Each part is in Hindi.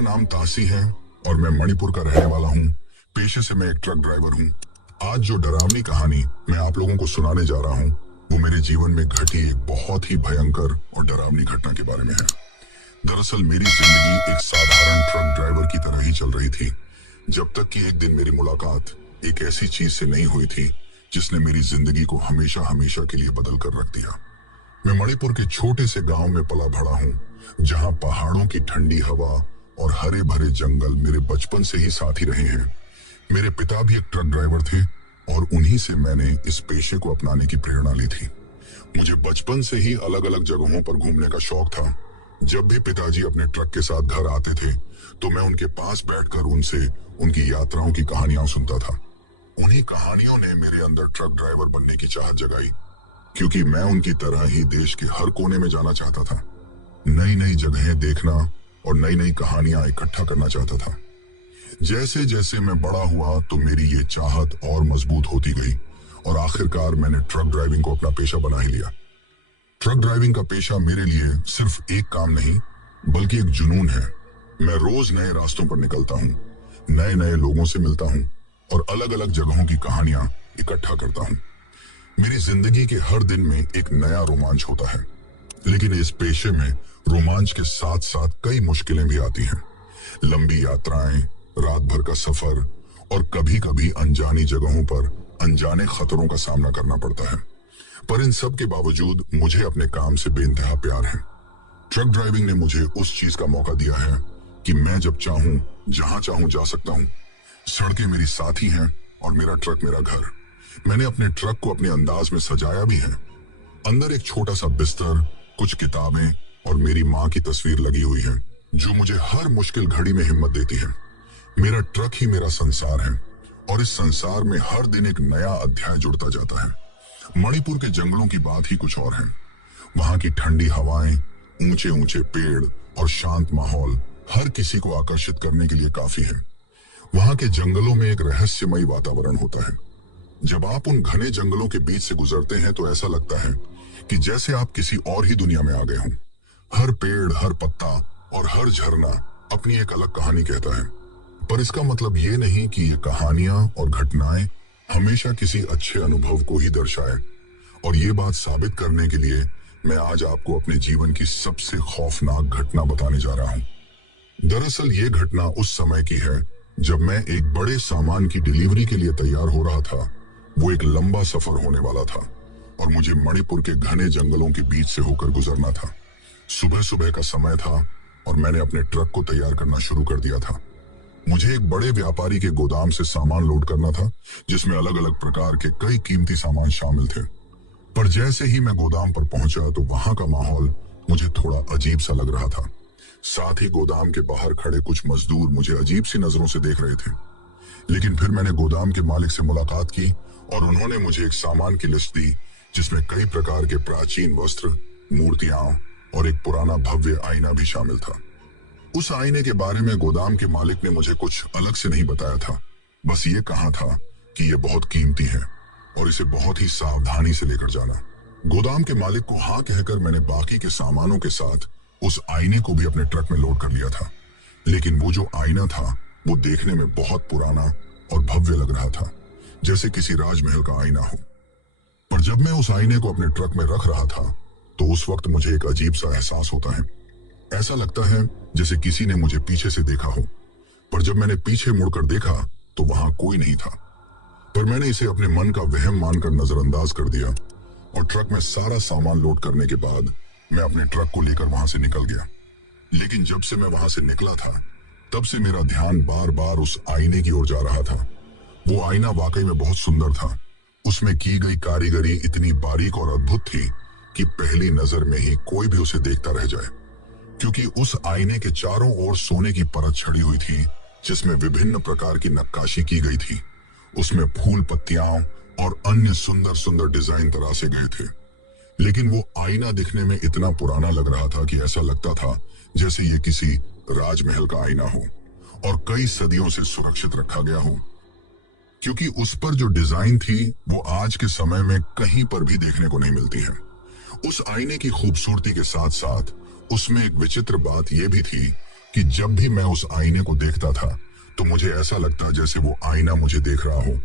मेरा नाम तासी है और मैं मणिपुर का रहने वाला हूँ। पेशे से मैं एक ट्रक ड्राइवर हूँ। आज जो डरावनी कहानी मैं आप लोगों को सुनाने जा रहा हूँ वो मेरे जीवन में घटी एक बहुत ही भयंकर और डरावनी घटना के बारे में है। दरअसल मेरी जिंदगी एक साधारण ट्रक ड्राइवर की तरह ही चल रही थी, जब तक कि एक दिन मेरी मुलाकात एक ऐसी चीज से नहीं हुई थी जिसने मेरी जिंदगी को हमेशा हमेशा के लिए बदल कर रख दिया। मैं मणिपुर के छोटे से गांव में पला बढ़ा हूँ, जहां पहाड़ों की ठंडी हवा और हरे भरे जंगल मेरे बचपन से ही साथ ही रहे हैं। मेरे पिता भी एक ट्रक ड्राइवर थे और उन्हीं से मैंने इस पेशे को अपनाने की प्रेरणा ली थी। मुझे बचपन से ही अलग अलग जगहों पर घूमने का शौक था। जब भी पिताजी अपने ट्रक के साथ घर आते थे तो मैं उनके पास बैठकर उनसे उनकी यात्राओं की कहानियां सुनता था। उन्हीं कहानियों ने मेरे अंदर ट्रक ड्राइवर बनने की चाहत जगाई, क्योंकि मैं उनकी तरह ही देश के हर कोने में जाना चाहता था, नई नई जगहें देखना और नई नई कहानियां इकट्ठा करना चाहता था। जैसे जैसे मैं बड़ा हुआ तो मेरी ये चाहत और मजबूत होती गई और आखिरकार मैंने ट्रक ड्राइविंग को अपना पेशा बना ही लिया। ट्रक ड्राइविंग का पेशा मेरे लिए सिर्फ एक काम नहीं बल्कि एक जुनून है। मैं रोज नए रास्तों पर निकलता हूँ, नए नए लोगों से मिलता हूँ और अलग अलग जगहों की कहानियां इकट्ठा करता हूँ। मेरी जिंदगी के हर दिन में एक नया रोमांच होता है, लेकिन इस पेशे में रोमांच के साथ साथ कई मुश्किलें भी आती हैं। लंबी यात्राएं, रात भर का सफर और कभी कभी अनजानी जगहों पर अनजाने खतरों का सामना करना पड़ता है। पर इन सब के बावजूद मुझे अपने काम से बेइंतहा प्यार है। ट्रक ड्राइविंग ने मुझे उस चीज का मौका दिया है कि मैं जब चाहूं जहां चाहूं जा सकता हूं। सड़कें मेरी साथी हैं और मेरा ट्रक मेरा घर। मैंने अपने ट्रक को अपने अंदाज में सजाया भी है। अंदर एक छोटा सा बिस्तर, कुछ किताबें और मेरी माँ की तस्वीर लगी हुई है, जो मुझे हर मुश्किल घड़ी में हिम्मत देती है। मेरा ट्रक ही मेरा संसार है और इस संसार में हर दिन एक नया अध्याय जुड़ता जाता है। मणिपुर के जंगलों की बात ही कुछ और है। वहां की ठंडी हवाएं, ऊंचे ऊंचे पेड़ और शांत माहौल हर किसी को आकर्षित करने के लिए काफी है। वहां के जंगलों में एक रहस्यमयी वातावरण होता है। जब आप उन घने जंगलों के बीच से गुजरते हैं तो ऐसा लगता है कि जैसे आप किसी और ही दुनिया में आ गए हों। हर पेड़, हर पत्ता और हर झरना अपनी एक अलग कहानी कहता है। पर इसका मतलब ये नहीं कि ये कहानियां और घटनाएं हमेशा किसी अच्छे अनुभव को ही दर्शाए। और ये बात साबित करने के लिए मैं आज आपको अपने जीवन की सबसे खौफनाक घटना बताने जा रहा हूं। दरअसल ये घटना उस समय की है जब मैं एक बड़े सामान की डिलीवरी के लिए तैयार हो रहा था। वो एक लंबा सफर होने वाला था और मुझे मणिपुर के घने जंगलों के बीच से होकर गुजरना था। सुबह सुबह का समय था और मैंने अपने ट्रक को तैयार करना शुरू कर दिया था। मुझे एक बड़े व्यापारी के गोदाम से सामान लोड करना था, जिसमें अलग अलग प्रकार के कई कीमती सामान शामिल थे। पर जैसे ही मैं गोदाम पर पहुंचा तो वहां का माहौल मुझे थोड़ा अजीब सा लग रहा था। साथ ही गोदाम के बाहर खड़े कुछ मजदूर मुझे अजीब सी नजरों से देख रहे थे। लेकिन फिर मैंने गोदाम के मालिक से मुलाकात की और उन्होंने मुझे एक सामान की लिस्ट दी, जिसमें कई प्रकार के प्राचीन वस्त्र, मूर्तियां और एक पुराना भव्य आईना भी शामिल था। उस आईने के बारे में गोदाम के मालिक ने मुझे कुछ अलग से नहीं बताया था, बस ये कहा था कि ये बहुत कीमती है और इसे बहुत ही सावधानी से लेकर जाना। गोदाम के मालिक को हाँ कहकर मैंने बाकी के सामानों के साथ उस आईने को भी अपने ट्रक में लोड कर लिया था। लेकिन वो जो आईना था वो देखने में बहुत पुराना और भव्य लग रहा था, जैसे किसी राजमहल का आईना हो। पर जब मैं उस आईने को अपने ट्रक में रख रहा था तो उस वक्त मुझे एक अजीब सा एहसास होता है। ऐसा लगता है जैसे किसी ने मुझे पीछे से देखा हो। पर जब मैंने पीछे मुड़कर देखा तो वहां कोई नहीं था। पर मैंने इसे अपने मन का वहम मानकर नजरअंदाज कर दिया और ट्रक में सारा सामान लोड करने के बाद मैं अपने ट्रक को लेकर वहां से निकल गया। लेकिन जब से मैं वहां से निकला था तब से मेरा ध्यान बार बार उस आईने की ओर जा रहा था। वो आईना वाकई में बहुत सुंदर था। उसमें की गई कारीगरी इतनी बारीक और अद्भुत थी कि पहली नजर में ही कोई भी उसे देखता रह जाए, क्योंकि उस आईने के चारों ओर सोने की परत छड़ी हुई थी, जिसमें विभिन्न प्रकार की नक्काशी की गई थी। उसमें फूल, पत्तियां और अन्य सुंदर सुंदर डिजाइन तरासे गए थे। लेकिन वो आईना दिखने में इतना पुराना लग रहा था कि ऐसा लगता था जैसे ये किसी राजमहल का आईना हो और कई सदियों से सुरक्षित रखा गया हो, क्योंकि उस पर जो डिजाइन थी वो आज के समय में कहीं पर भी देखने को नहीं मिलती है। उस आईने की खूबसूरती के साथ साथ उसमें एक विचित्र बात यह भी थी कि जब भी मैं उस आईने को देखता था तो मुझे ऐसा लगता जैसे वो आईना मुझे देख रहा हो।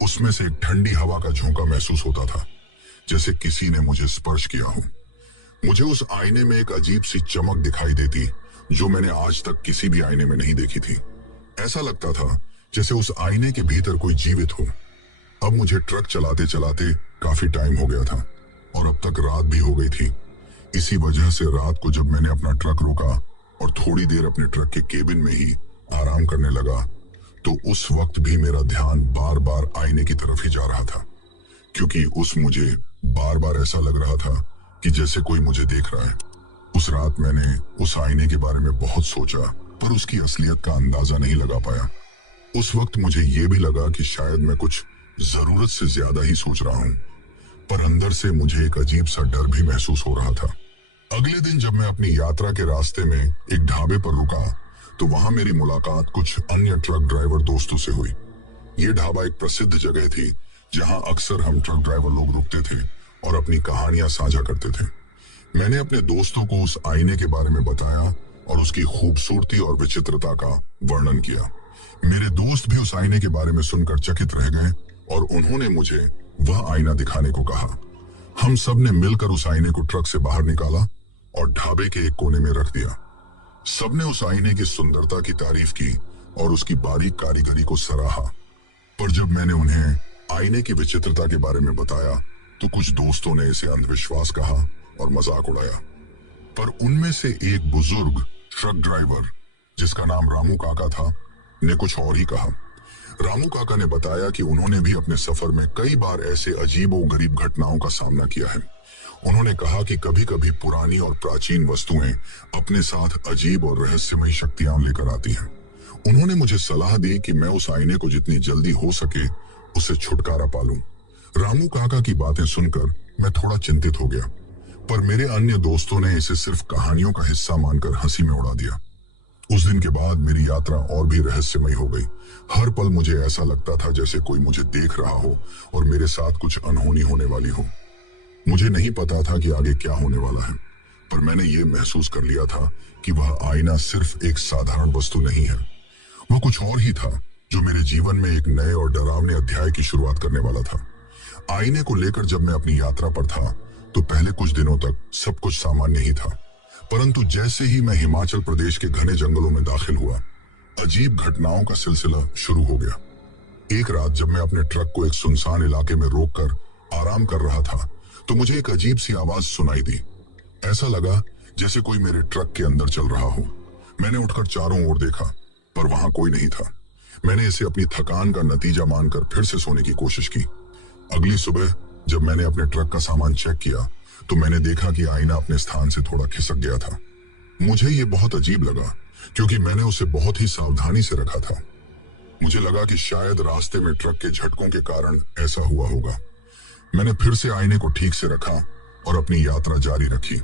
उसमें से एक ठंडी हवा का झोंका महसूस होता था, जैसे किसी ने मुझे स्पर्श किया हो। मुझे उस आईने में एक अजीब सी चमक दिखाई देती जो मैंने आज तक किसी भी आईने में नहीं देखी थी। ऐसा लगता था जैसे उस आईने के भीतर कोई जीवित हो। अब मुझे ट्रक चलाते चलाते काफी टाइम हो गया था और अब तक रात भी हो गई थी। इसी वजह से रात को जब मैंने अपना ट्रक रोका और थोड़ी देर अपने ट्रक के केबिन में ही आराम करने लगा, तो उस वक्त भी मेरा ध्यान बार बार आईने की तरफ ही जा रहा था, क्योंकि मुझे बार बार ऐसा लग रहा था कि जैसे कोई मुझे देख रहा है। उस रात मैंने उस आईने के बारे में बहुत सोचा, पर उसकी असलियत का अंदाजा नहीं लगा पाया। उस वक्त मुझे ये भी लगा कि शायद मैं कुछ जरूरत से ज्यादा ही सोच रहा हूँ, पर अंदर से मुझे एक अजीब सा डर भी महसूस हो रहा था। अगले दिन जब मैं अपनी यात्रा के रास्ते में एक ढाबे पर रुका, तो वहां मेरी मुलाकात कुछ अन्य ट्रक ड्राइवर दोस्तों से हुई। ये ढाबा एक प्रसिद्ध जगह थी जहां अक्सर हम ट्रक ड्राइवर लोग रुकते थे और अपनी कहानियां साझा करते थे। मैंने अपने दोस्तों को उस आईने के बारे में बताया और उसकी खूबसूरती और विचित्रता का वर्णन किया। मेरे दोस्त भी उस आईने के बारे में सुनकर चकित रह गए और उन्होंने मुझे वह आईना दिखाने को कहा। हम सब ने मिलकर उस आईने को ट्रक से बाहर निकाला और ढाबे के एक कोने में रख दिया। सबने उस आईने की सुंदरता की तारीफ की और उसकी बारीक कारीगरी को सराहा। पर जब मैंने उन्हें आईने की विचित्रता के बारे में बताया तो कुछ दोस्तों ने इसे अंधविश्वास कहा और मजाक उड़ाया। पर उनमें से एक बुजुर्ग ट्रक ड्राइवर, जिसका नाम रामू काका था, ने कुछ और ही कहा। रामू काका ने बताया कि उन्होंने भी अपने सफर में कई बार ऐसे अजीबोगरीब घटनाओं का सामना किया है। उन्होंने कहा कि कभी कभी पुरानी और प्राचीन वस्तुएं अपने साथ अजीब और रहस्यमयी शक्तियां लेकर आती हैं। उन्होंने मुझे सलाह दी कि मैं उस आईने को जितनी जल्दी हो सके उससे छुटकारा पालूं। रामू काका की बातें सुनकर मैं थोड़ा चिंतित हो गया, पर मेरे अन्य दोस्तों ने इसे सिर्फ कहानियों का हिस्सा मानकर हंसी में उड़ा दिया। उस दिन के बाद मेरी यात्रा और भी रहस्यमयी हो गई। हर पल मुझे ऐसा लगता था जैसे कोई मुझे देख रहा हो और मेरे साथ कुछ अनहोनी होने वाली हो। मुझे नहीं पता था कि आगे क्या होने वाला है, पर मैंने ये महसूस कर लिया था कि वह आईना सिर्फ एक साधारण वस्तु नहीं है। वह कुछ और ही था जो मेरे जीवन में एक नए और डरावने अध्याय की शुरुआत करने वाला था। आईने को लेकर जब मैं अपनी यात्रा पर था तो पहले कुछ दिनों तक सब कुछ सामान्य ही था, परंतु जैसे ही मैं हिमाचल प्रदेश के घने जंगलों में दाखिल हुआ, अजीब घटनाओं का सिलसिला शुरू हो गया। एक रात जब मैं अपने ट्रक को एक सुनसान इलाके में रोककर आराम कर रहा था, तो मुझे एक अजीब सी आवाज सुनाई दी। ऐसा लगा जैसे कोई मेरे ट्रक के अंदर चल रहा हो। मैंने उठकर चारों ओर देखा, पर वहां कोई नहीं था। मैंने इसे अपनी थकान का नतीजा मानकर फिर से सोने की कोशिश की। अगली सुबह जब मैंने अपने ट्रक का सामान चेक किया तो मैंने देखा कि आईना अपने स्थान से थोड़ा खिसक गया था। मुझे ये बहुत अजीब लगा, क्योंकि मैंने उसे बहुत ही सावधानी से रखा था। मुझे लगा कि शायद रास्ते में ट्रक के झटकों के कारण ऐसा हुआ होगा। मैंने फिर से आईने को ठीक से रखा और अपनी यात्रा जारी रखी,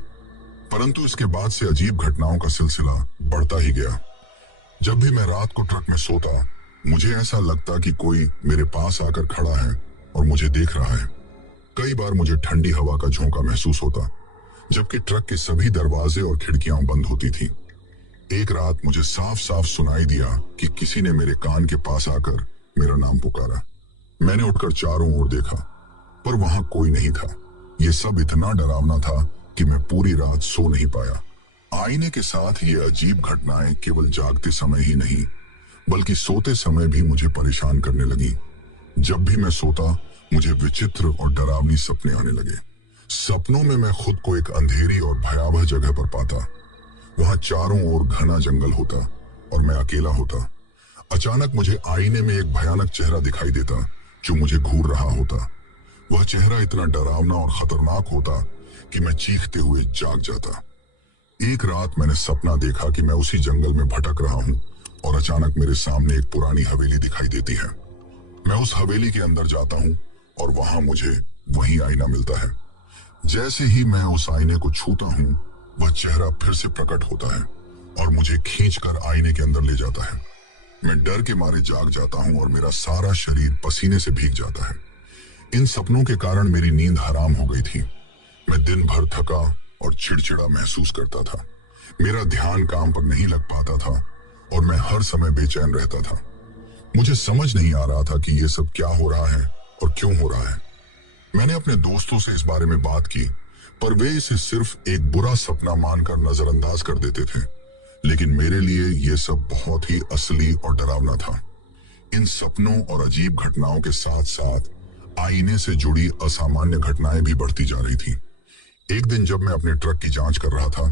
परंतु इसके बाद से अजीब घटनाओं का सिलसिला बढ़ता ही गया। जब भी मैं रात को ट्रक में सोता, मुझे ऐसा लगता कि कोई मेरे पास आकर खड़ा है और मुझे देख रहा है। कई बार मुझे ठंडी हवा का झोंका महसूस होता, जबकि ट्रक के सभी दरवाजे और खिड़कियां बंद होती थी। एक रात मुझे साफ साफ सुनाई दिया कि किसी ने मेरे कान के पास आकर मेरा नाम पुकारा। मैंने उठकर चारों ओर देखा, पर वहां कोई नहीं था। यह सब इतना डरावना था कि मैं पूरी रात सो नहीं पाया। आईने के साथ ये अजीब घटनाएं केवल जागते समय ही नहीं, बल्कि सोते समय भी मुझे परेशान करने लगी। जब भी मैं सोता, मुझे विचित्र और डरावनी सपने आने लगे। सपनों में मैं खुद को एक अंधेरी और भयावह जगह पर पाता। वहां चारों ओर घना जंगल होता और मैं अकेला होता। अचानक मुझे आईने में एक भयानक चेहरा दिखाई देता जो मुझे घूर रहा होता। वह चेहरा इतना डरावना और खतरनाक होता कि मैं चीखते हुए जाग जाता। एक रात मैंने सपना देखा कि मैं उसी जंगल में भटक रहा हूं और अचानक मेरे सामने एक पुरानी हवेली दिखाई देती है। मैं उस हवेली के अंदर जाता हूं और वहां मुझे वही आईना मिलता है। जैसे ही मैं उस आईने को छूता हूं, वह चेहरा फिर से प्रकट होता है और मुझे खींचकर आईने के अंदर ले जाता है। मैं डर के मारे जाग जाता हूं और मेरा सारा शरीर पसीने से भीग जाता है। इन सपनों के कारण मेरी नींद हराम हो गई थी। मैं दिन भर थका और चिड़चिड़ा महसूस करता था। मेरा ध्यान काम पर नहीं लग पाता था और मैं हर समय बेचैन रहता था। मुझे समझ नहीं आ रहा था कि ये सब क्या हो रहा है और क्यों हो रहा है। मैंने अपने दोस्तों से इस बारे में बात की, पर वे इसे सिर्फ एक बुरा सपना मानकर नजरअंदाज कर देते थे। लेकिन मेरे लिए ये सब बहुत ही असली और डरावना था। इन सपनों और अजीब घटनाओं के साथ साथ आईने से जुड़ी असामान्य घटनाएं भी बढ़ती जा रही थी। एक दिन जब मैं अपने ट्रक की जांच कर रहा था,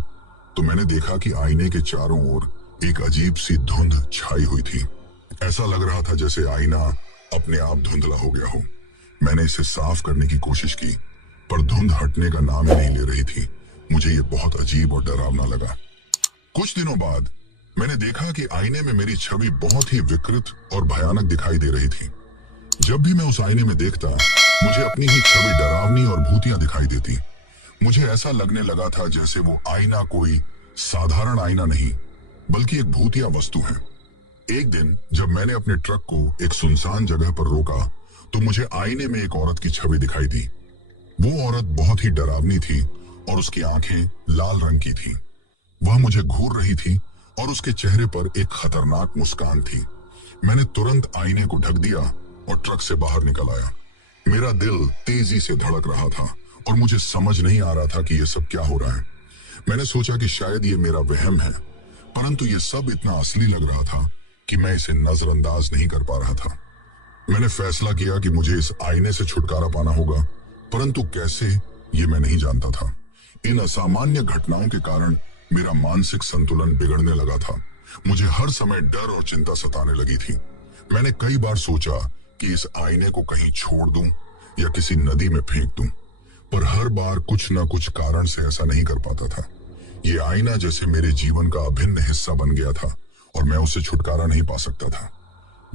तो मैंने देखा कि आईने के चारों ओर एक अजीब सी धुंध छाई हुई थी। ऐसा लग रहा था जैसे आईना अपने आप धुंधला हो गया हो। मैंने इसे साफ करने की कोशिश की, पर धुंध हटने का नाम ही नहीं ले रही थी। मुझे ये बहुत अजीब और डरावना लगा। कुछ दिनों बाद मैंने देखा कि आईने में मेरी छवि बहुत ही विकृत और भयानक दिखाई दे रही थी। जब भी मैं उस आईने में देखता, मुझे अपनी ही छवि डरावनी और भूतिया दिखाई देती। मुझे ऐसा लगने लगा था जैसे वो आईना कोई साधारण आईना नहीं, बल्कि एक भूतिया वस्तु है। एक दिन जब मैंने अपने ट्रक को एक सुनसान जगह पर रोका, तो मुझे आईने में एक औरत की छवि दिखाई दी। वो औरत बहुत ही डरावनी थी और उसकी आंखें लाल रंग की थी। वह मुझे घूर रही थी और उसके चेहरे पर एक खतरनाक मुस्कान थी। मैंने तुरंत आईने को ढक दिया और ट्रक से बाहर निकल आया। मेरा दिल तेजी से धड़क रहा था और मुझे समझ नहीं आ रहा था कि यह सब क्या हो रहा है। मैंने सोचा कि शायद ये मेरा वहम है, परंतु यह सब इतना असली लग रहा था कि मैं इसे नजरअंदाज नहीं कर पा रहा था। मैंने फैसला किया कि मुझे इस आईने से छुटकारा पाना होगा, परंतु कैसे, ये मैं नहीं जानता था। इन असामान्य घटनाओं के कारण मेरा मानसिक संतुलन बिगड़ने लगा था। मुझे हर समय डर और चिंता सताने लगी थी। मैंने कई बार सोचा कि इस आईने को कहीं छोड़ दूं या किसी नदी में फेंक दूं, पर हर बार कुछ न कुछ कारण से ऐसा नहीं कर पाता था। ये आईना जैसे मेरे जीवन का अभिन्न हिस्सा बन गया था और मैं उससे छुटकारा नहीं पा सकता था।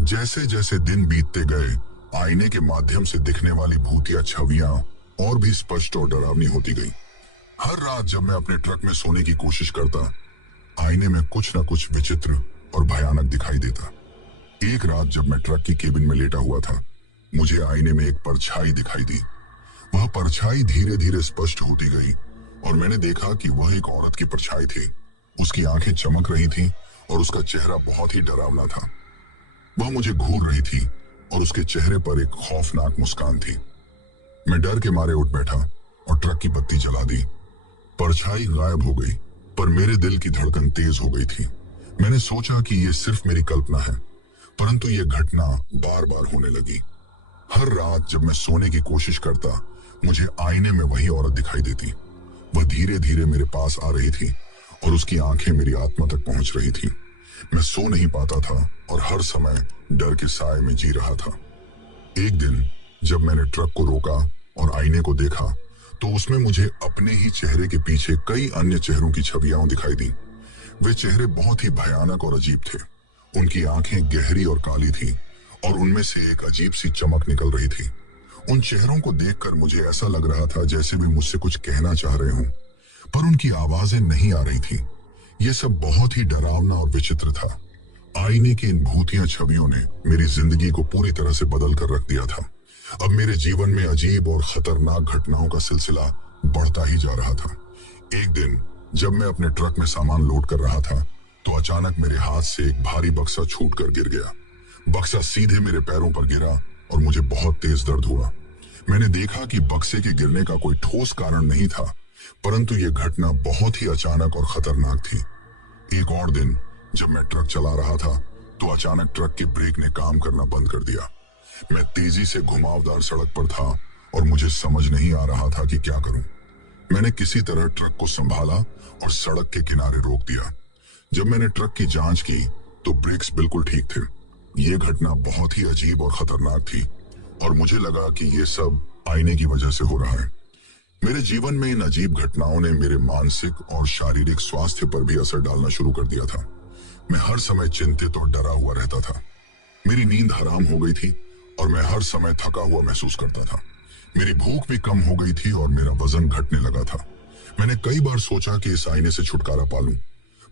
जैसे जैसे दिन बीतते गए, आईने के माध्यम से दिखने वाली भूतिया छवियां और भी स्पष्ट और डरावनी होती गई। हर रात जब मैं अपने ट्रक में सोने की कोशिश करता, आईने में कुछ न कुछ विचित्र और भयानक दिखाई देता। एक रात जब मैं ट्रक की केबिन में लेटा हुआ था, मुझे आईने में एक परछाई दिखाई दी। वह परछाई धीरे धीरे स्पष्ट होती गई और मैंने देखा कि वह एक औरत की परछाई थी। उसकी आंखें चमक रही थीं और उसका चेहरा बहुत ही डरावना था। वह मुझे घूर रही थी और उसके चेहरे पर एक खौफनाक मुस्कान थी। मैं डर के मारे उठ बैठा और ट्रक की बत्ती जला दी। परछाई गायब हो गई, पर मेरे दिल की धड़कन तेज हो गई थी। मैंने सोचा कि यह सिर्फ मेरी कल्पना है, परंतु यह घटना बार बार होने लगी। हर रात जब मैं सोने की कोशिश करता, मुझे आईने में वही औरत दिखाई देती। वह धीरे धीरे मेरे पास आ रही थी और उसकी आंखें मेरी आत्मा तक पहुंच रही थी। मैं सो नहीं पाता था और हर समय डर के साए में जी रहा था। एक दिन जब मैंने ट्रक को रोका और आईने को देखा, तो उसमें मुझे अपने ही चेहरे के पीछे कई अन्य चेहरों की छवियां दिखाई दी। वे चेहरे बहुत ही भयानक और अजीब थे। उनकी आंखें गहरी और काली थी और उनमें से एक अजीब सी चमक निकल रही थी। उन चेहरों को देखकर मुझे ऐसा लग रहा था जैसे वे मुझसे कुछ कहना चाह रहे हों, पर उनकी आवाजें नहीं आ रही थी। यह सब बहुत ही डरावना और विचित्र था। आईने की इन भूतिया छवियों ने मेरी जिंदगी को पूरी तरह से बदल कर रख दिया था। अब मेरे जीवन में अजीब और खतरनाक घटनाओं का सिलसिला बढ़ता ही जा रहा था। एक दिन जब मैं अपने ट्रक में सामान लोड कर रहा था, तो अचानक मेरे हाथ से एक भारी बक्सा छूटकर गिर गया। बक्सा सीधे मेरे पैरों पर गिरा और मुझे बहुत तेज दर्द हुआ। मैंने देखा कि बक्से के गिरने का कोई ठोस कारण नहीं था, परंतु यह घटना बहुत ही अचानक और खतरनाक थी। एक और दिन जब मैं ट्रक चला रहा था, तो अचानक ट्रक के ब्रेक ने काम करना बंद कर दिया। मैं तेजी से घुमावदार सड़क पर था और मुझे समझ नहीं आ रहा था कि क्या करूं। मैंने किसी तरह ट्रक को संभाला और सड़क के किनारे रोक दिया। जब मैंने ट्रक की जांच की, तो ब्रेक्स बिल्कुल ठीक थे। यह घटना बहुत ही अजीब और खतरनाक थी और मुझे लगा कि यह सब आईने की वजह से हो रहा है। मेरे जीवन में इन अजीब घटनाओं ने मेरे मानसिक और शारीरिक स्वास्थ्य पर भी असर डालना शुरू कर दिया था। मैं हर समय चिंतित और डरा हुआ रहता था। मेरी नींद हराम हो गई थी और मैं हर समय थका हुआ महसूस करता था। मेरी भूख भी कम हो गई थी और मेरा वजन घटने लगा था। मैंने कई बार सोचा कि इस आईने से छुटकारा पा लूं,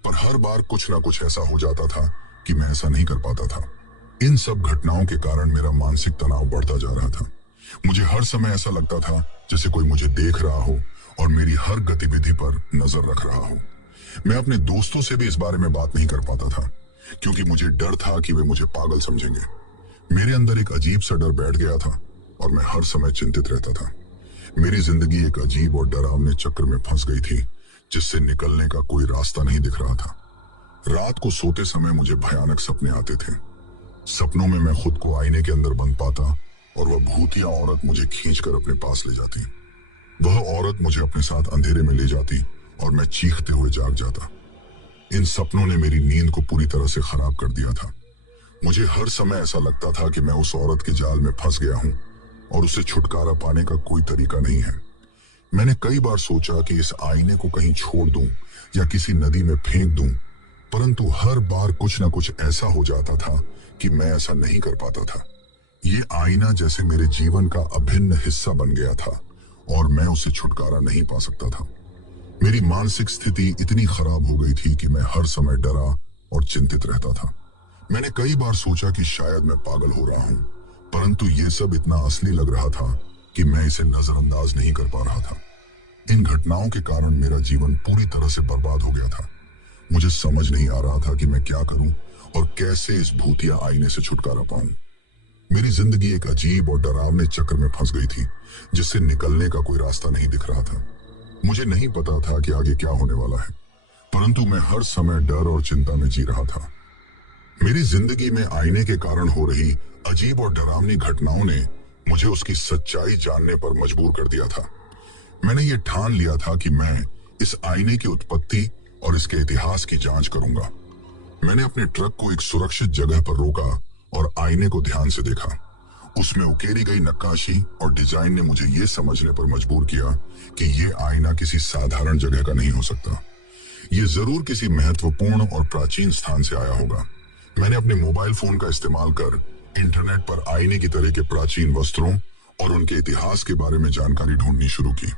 पर हर बार कुछ ना कुछ ऐसा हो जाता था कि मैं ऐसा नहीं कर पाता था। इन सब घटनाओं के कारण मेरा मानसिक तनाव बढ़ता जा रहा था। मुझे हर समय ऐसा लगता था जैसे कोई मुझे देख रहा हो और मेरी हर गतिविधि पर नजर रख रहा हो। मैं अपने दोस्तों से भी इस बारे में बात नहीं कर पाता था, क्योंकि मुझे डर था कि वे मुझे पागल समझेंगे। मेरे अंदर एक अजीब सा डर बैठ गया था और मैं हर समय चिंतित रहता था। मेरी जिंदगी एक अजीब और डरावने चक्र में फंस गई थी, जिससे निकलने का कोई रास्ता नहीं दिख रहा था। रात को सोते समय मुझे भयानक सपने आते थे। सपनों में मैं खुद को आईने के अंदर बंद पाता और वह भूतिया औरत मुझे खींचकर अपने पास ले जाती। वह औरत मुझे अपने साथ अंधेरे में ले जाती और मैं चीखते हुए जाग जाता। इन सपनों ने मेरी नींद को पूरी तरह से खराब कर दिया था। मुझे हर समय ऐसा लगता था कि मैं उस औरत के जाल में फंस गया हूं और उससे छुटकारा पाने का कोई तरीका नहीं है। मैंने कई बार सोचा कि इस आईने को कहीं छोड़ दूं या किसी नदी में फेंक दूं, परंतु हर बार कुछ न कुछ ऐसा हो जाता था कि मैं ऐसा नहीं कर पाता था। ये आईना जैसे मेरे जीवन का अभिन्न हिस्सा बन गया था और मैं उससे छुटकारा नहीं पा सकता था। मेरी मानसिक स्थिति इतनी खराब हो गई थी कि मैं हर समय डरा और चिंतित रहता था। मैंने कई बार सोचा कि शायद मैं पागल हो रहा हूं, परंतु यह सब इतना असली लग रहा था कि मैं इसे नजरअंदाज नहीं कर पा रहा था। इन घटनाओं के कारण मेरा जीवन पूरी तरह से बर्बाद हो गया था। मुझे समझ नहीं आ रहा था कि मैं क्या करूं और कैसे इस भूतिया आईने से छुटकारा पाऊं। मेरी जिंदगी एक अजीब और डरावने चक्र में फंस गई थी, जिससे निकलने का कोई रास्ता नहीं दिख रहा था। मुझे नहीं पता था कि आगे क्या होने वाला है, परंतु मैं हर समय डर और चिंता में जी रहा था। मेरी जिंदगी में आईने के कारण हो रही अजीब और डरावनी घटनाओं ने मुझे उसकी सच्चाई जानने पर मजबूर कर दिया था। मैंने ये ठान लिया था कि मैं इस आईने की उत्पत्ति और इसके इतिहास की जांच करूंगा। मैंने अपने ट्रक को एक सुरक्षित जगह पर रोका और आईने को ध्यान से देखा। उसमें उकेरी गई नक्काशी और डिजाइन ने मुझे ये समझने पर मजबूर किया कि ये आईना किसी साधारण जगह का नहीं हो सकता। ये जरूर किसी महत्वपूर्ण और प्राचीन स्थान से आया होगा। मैंने अपने मोबाइल फोन का इस्तेमाल कर इंटरनेट पर आईने की तरह के प्राचीन वस्त्रों और उनके इतिहास के बारे में जानकारी ढूंढनी शुरू की।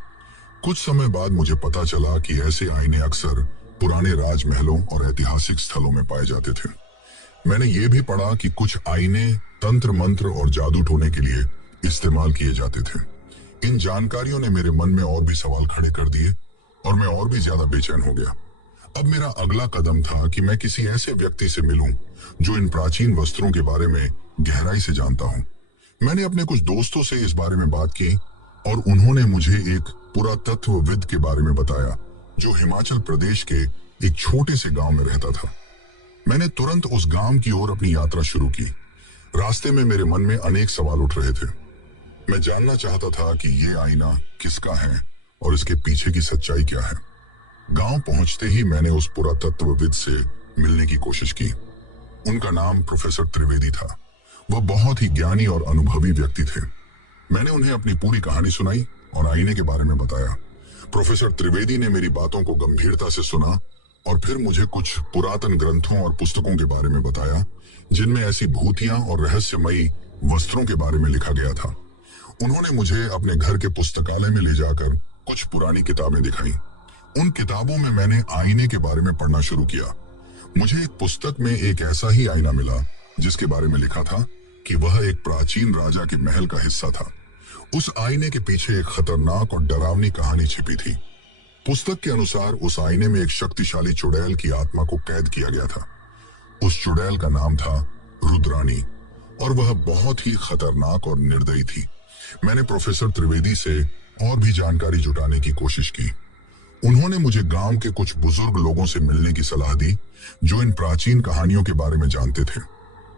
कुछ समय बाद मुझे पता चला कि ऐसे आईने अक्सर पुराने राजमहलों और ऐतिहासिक स्थलों में पाए जाते थे। मैंने ये भी पढ़ा कि कुछ आईने तंत्र मंत्र और जादू टोने के लिए इस्तेमाल किए जाते थे। इन जानकारियों ने मेरे मन में और भी सवाल खड़े कर दिए और मैं और भी ज्यादा बेचैन हो गया। अब मेरा अगला कदम था कि मैं किसी ऐसे व्यक्ति से मिलूं जो इन प्राचीन वस्त्रों के बारे में गहराई से जानता हूं। मैंने अपने कुछ दोस्तों से इस बारे में बात की और उन्होंने मुझे एक पुरातत्वविद के बारे में बताया जो हिमाचल प्रदेश के एक छोटे से गांव में रहता था। मैंने तुरंत उस गांव की ओर अपनी यात्रा शुरू की। रास्ते में मेरे मन में अनेक सवाल उठ रहे थे। मैं जानना चाहता था कि ये आईना किसका है और इसके पीछे की सच्चाई क्या है। गांव पहुंचते ही मैंने उस पुरातत्वविद से मिलने की कोशिश की। उनका नाम प्रोफेसर त्रिवेदी था। वह बहुत ही ज्ञानी और अनुभवी व्यक्ति थे। मैंने उन्हें अपनी पूरी कहानी सुनाई और आईने के बारे में बताया। प्रोफेसर त्रिवेदी ने मेरी बातों को गंभीरता से सुना और फिर मुझे कुछ पुरातन ग्रंथों और पुस्तकों के बारे में बताया जिनमें ऐसी भूतियां और रहस्यमयी वस्त्रों के बारे में लिखा गया था। उन्होंने मुझे अपने घर के पुस्तकालय में ले जाकर कुछ पुरानी किताबें दिखाई। उन किताबों में मैंने आईने के बारे में पढ़ना शुरू किया। मुझे एक पुस्तक में एक ऐसा ही आईना मिला जिसके बारे में लिखा था कि वह एक प्राचीन राजा के महल का हिस्सा था। उस आईने के पीछे एक खतरनाक और डरावनी कहानी छिपी थी। पुस्तक के अनुसार उस आईने में एक शक्तिशाली चुड़ैल की आत्मा को कैद किया गया था। उस चुड़ैल का नाम था रुद्रानी और वह बहुत ही खतरनाक और निर्दयी थी। मैंने प्रोफेसर त्रिवेदी से और भी जानकारी जुटाने की कोशिश की। उन्होंने मुझे गांव के कुछ बुजुर्ग लोगों से मिलने की सलाह दी जो इन प्राचीन कहानियों के बारे में जानते थे।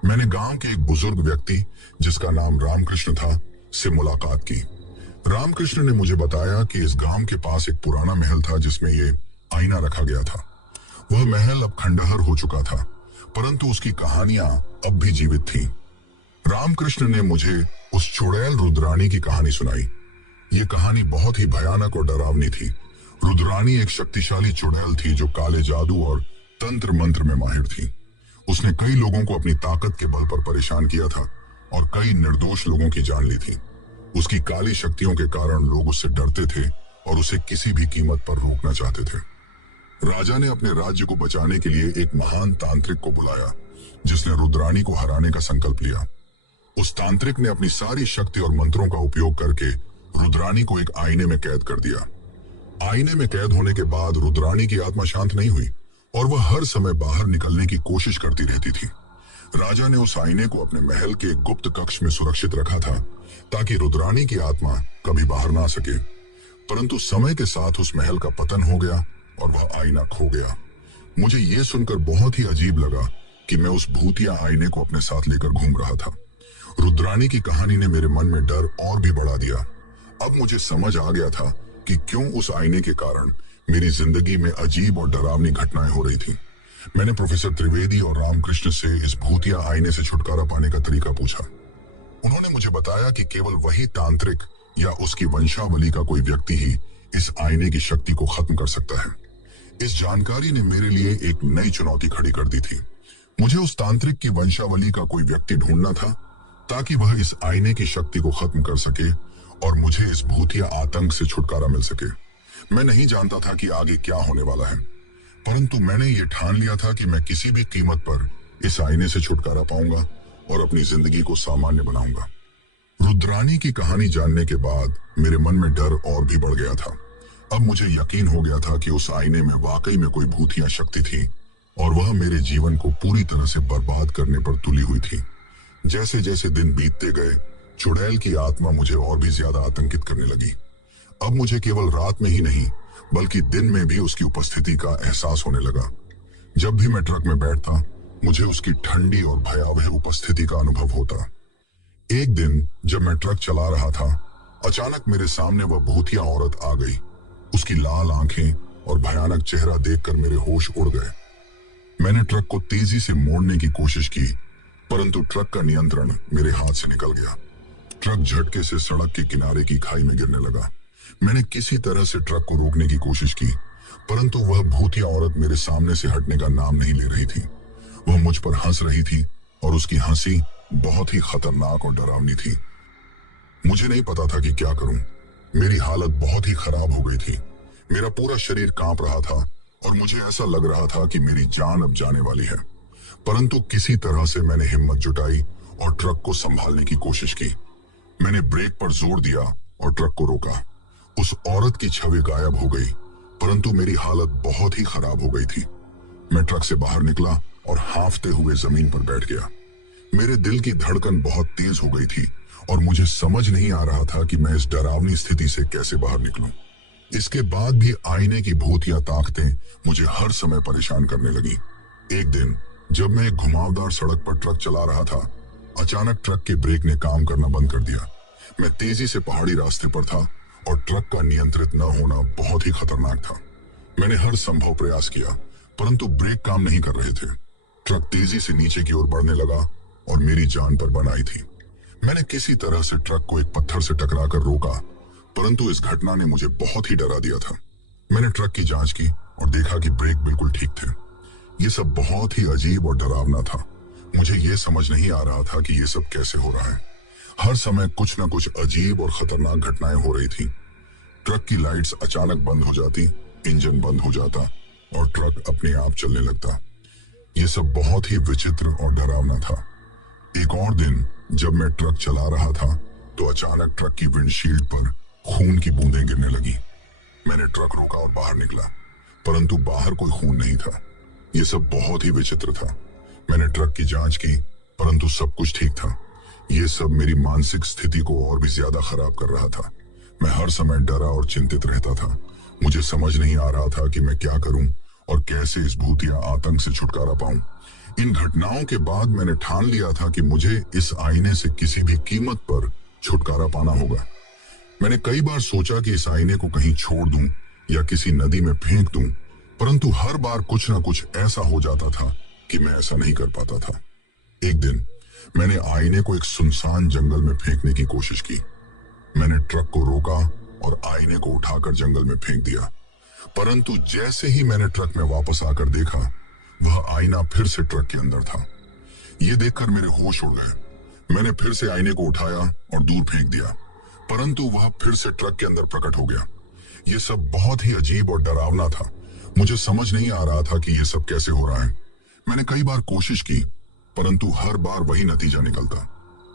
मैंने गांव के एक बुजुर्ग व्यक्ति जिसका नाम रामकृष्ण था से मुलाकात की। रामकृष्ण ने मुझे बताया कि इस गांव के पास एक पुराना महल था जिसमें ये आईना रखा गया था। वह महल अब खंडहर हो चुका था, परंतु उसकी कहानियां अब भी जीवित थीं। रामकृष्ण ने मुझे उस चुड़ैल रुद्रानी की कहानी सुनाई। ये कहानी बहुत ही भयानक और डरावनी थी। रुद्रानी एक शक्तिशाली चुड़ैल थी जो काले जादू और तंत्र मंत्र में माहिर थी। उसने कई लोगों को अपनी ताकत के बल पर परेशान किया था और कई निर्दोष लोगों की जान ली थी। उसकी काली शक्तियों के कारण लोग उससे डरते थे और उसे किसी भी कीमत पर रोकना चाहते थे। राजा ने अपने राज्य को बचाने के लिए एक महान तांत्रिक को बुलाया जिसने रुद्रानी को हराने का संकल्प लिया। उस तांत्रिक ने अपनी सारी शक्ति और मंत्रों का उपयोग करके रुद्रानी को एक आईने में कैद कर दिया। आईने में कैद होने के बाद रुद्राणी की आत्मा शांत नहीं हुई और वह हर समय बाहर निकलने की कोशिश करती रहती थी। राजा ने उस आईने को अपने महल के एक गुप्त कक्ष में सुरक्षित रखा था ताकि रुद्राणी की आत्मा कभी बाहर ना सके। परंतु समय के साथ उस महल का पतन हो गया और वह आईना खो गया। मुझे यह सुनकर बहुत ही अजीब लगा कि मैं उस भूतिया आईने को अपने साथ लेकर घूम रहा था। रुद्राणी की कहानी ने मेरे मन में डर और भी बढ़ा दिया। अब मुझे समझ आ गया था कि क्यों उस आईने के कारण मेरी जिंदगी में अजीब और डरावनी घटनाएं हो रही थी। मैंने प्रोफेसर त्रिवेदी और रामकृष्ण से इस भूतिया आईने से छुटकारा पाने का तरीका पूछा। उन्होंने मुझे बताया कि केवल वही तांत्रिक या उसकी वंशावली का कोई व्यक्ति ही इस आईने की शक्ति को खत्म कर सकता है। इस जानकारी ने मेरे लिए एक नई चुनौती खड़ी कर दी थी। मुझे उस तांत्रिक की वंशावली का कोई व्यक्ति ढूंढना था ताकि वह इस आईने की शक्ति को खत्म कर सके और मुझे इस भूतिया आतंक से छुटकारा मिल सके। मैं नहीं जानता था कि आगे क्या होने वाला है, परंतु मैंने ये ठान लिया था कि मैं किसी भी कीमत पर इस आईने से छुटकारा पाऊंगा और अपनी जिंदगी को सामान्य बनाऊंगा। रुद्राणी की कहानी जानने के बाद मेरे मन में डर और भी बढ़ गया था। अब मुझे यकीन हो गया था कि उस आईने में वाकई में कोई भूतिया शक्ति थी और वह मेरे जीवन को पूरी तरह से बर्बाद करने पर तुली हुई थी। जैसे जैसे दिन बीतते गए, चुड़ैल की आत्मा मुझे और भी ज्यादा आतंकित करने लगी। अब मुझे केवल रात में ही नहीं बल्कि दिन में भी उसकी उपस्थिति का एहसास होने लगा। जब भी मैं ट्रक में बैठता, मुझे उसकी ठंडी और भयावह उपस्थिति का अनुभव होता। एक दिन जब मैं ट्रक चला रहा था, अचानक मेरे सामने वह भूतिया औरत आ गई। उसकी लाल आंखें और भयानक चेहरा देखकर मेरे होश उड़ गए। मैंने ट्रक को तेजी से मोड़ने की कोशिश की, परंतु ट्रक का नियंत्रण मेरे हाथ से निकल गया। ट्रक झटके से सड़क के किनारे की खाई में गिरने लगा। मैंने किसी तरह से ट्रक को रोकने की कोशिश की, परंतु वह भूतिया औरत मेरे सामने से हटने का नाम नहीं ले रही थी। वह मुझ पर हंस रही थी और उसकी हंसी बहुत ही खतरनाक और डरावनी थी। मुझे नहीं पता था कि क्या करूं। मेरी हालत बहुत ही खराब हो गई थी। मेरा पूरा शरीर कांप रहा था और मुझे ऐसा लग रहा था कि मेरी जान अब जाने वाली है। परंतु किसी तरह से मैंने हिम्मत जुटाई और ट्रक को संभालने की कोशिश की। मैंने ब्रेक पर जोर दिया और ट्रक को रोका। उस औरत की छवि गायब हो गई, परंतु मेरी हालत बहुत ही खराब हो गई थी। मैं ट्रक से बाहर निकला और हांफते हुए जमीन पर बैठ गया। मेरे दिल की धड़कन बहुत तेज हो गई थी और मुझे समझ नहीं आ रहा था कि मैं इस डरावनी स्थिति से कैसे बाहर निकलूं। इसके बाद भी आईने की भूतिया ताकतें मुझे हर समय परेशान करने लगी। एक दिन जब मैं एक घुमावदार सड़क पर ट्रक चला रहा था, अचानक ट्रक के ब्रेक ने काम करना बंद कर दिया। मैं तेजी से पहाड़ी रास्ते पर था और ट्रक का नियंत्रित न होना बहुत ही खतरनाक था। मैंने हर संभव प्रयास किया, परंतु ब्रेक काम नहीं कर रहे थे। ट्रक तेजी से नीचे की ओर बढ़ने लगा और मेरी जान पर बन आई थी। मैंने किसी तरह से ट्रक को एक पत्थर से टकराकर रोका, परंतु इस घटना ने मुझे बहुत ही डरा दिया था। मैंने ट्रक की जांच की और देखा कि ब्रेक बिल्कुल ठीक थे। ये सब बहुत ही अजीब और डरावना था। मुझे ये समझ नहीं आ रहा था कि ये सब कैसे हो रहा है। हर समय कुछ न कुछ अजीब और खतरनाक घटनाएं हो रही थी। ट्रक की लाइट्स अचानक बंद हो जाती, इंजन बंद हो जाता और ट्रक अपने आप चलने लगता। ये सब बहुत ही विचित्र और डरावना था। एक और दिन जब मैं ट्रक चला रहा था तो अचानक ट्रक की विंडशील्ड पर खून की बूंदें गिरने लगी। मैंने ट्रक रोका और बाहर निकला, परंतु बाहर कोई खून नहीं था। ये सब बहुत ही विचित्र था। मैंने ट्रक की जांच की, परंतु सब कुछ ठीक था। ये सब मेरी मानसिक स्थिति को और भी ज्यादा खराब कर रहा था। मैं हर समय डरा और चिंतित रहता था। मुझे समझ नहीं आ रहा था कि मैं क्या करूं और कैसे इस भूतिया आतंक से छुटकारा पाऊं। इन घटनाओं के बाद मैंने ठान लिया था कि मुझे इस आईने से किसी भी कीमत पर छुटकारा पाना होगा। मैंने कई बार सोचा कि इस आईने को कहीं छोड़ दूं या किसी नदी में फेंक दूं, परंतु हर बार कुछ न कुछ ऐसा हो जाता था कि मैं ऐसा नहीं कर पाता था। एक दिन मैंने आईने को एक सुनसान जंगल में फेंकने की कोशिश की। मैंने ट्रक को रोका और आईने को उठाकर जंगल में फेंक दिया, परंतु जैसे ही मैंने ट्रक में वापस आकर देखा, वह आईना फिर से ट्रक के अंदर था। यह देखकर मेरे होश उड़ गए। मैंने फिर से आईने को उठाया और दूर फेंक दिया, परंतु वह फिर से ट्रक के अंदर प्रकट हो गया। यह सब बहुत ही अजीब और डरावना था। मुझे समझ नहीं आ रहा था कि यह सब कैसे हो रहा है। मैंने कई बार कोशिश की, परंतु हर बार वही नतीजा निकलता।